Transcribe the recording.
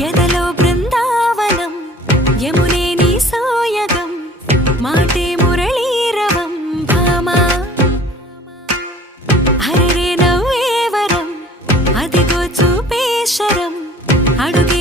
ఎదలో బృందావనం యమునే నీ సోయగం మాటే మురళీరవం భామా హరరే నవ్వేవరం అదిగో చూపేశరం అడుగే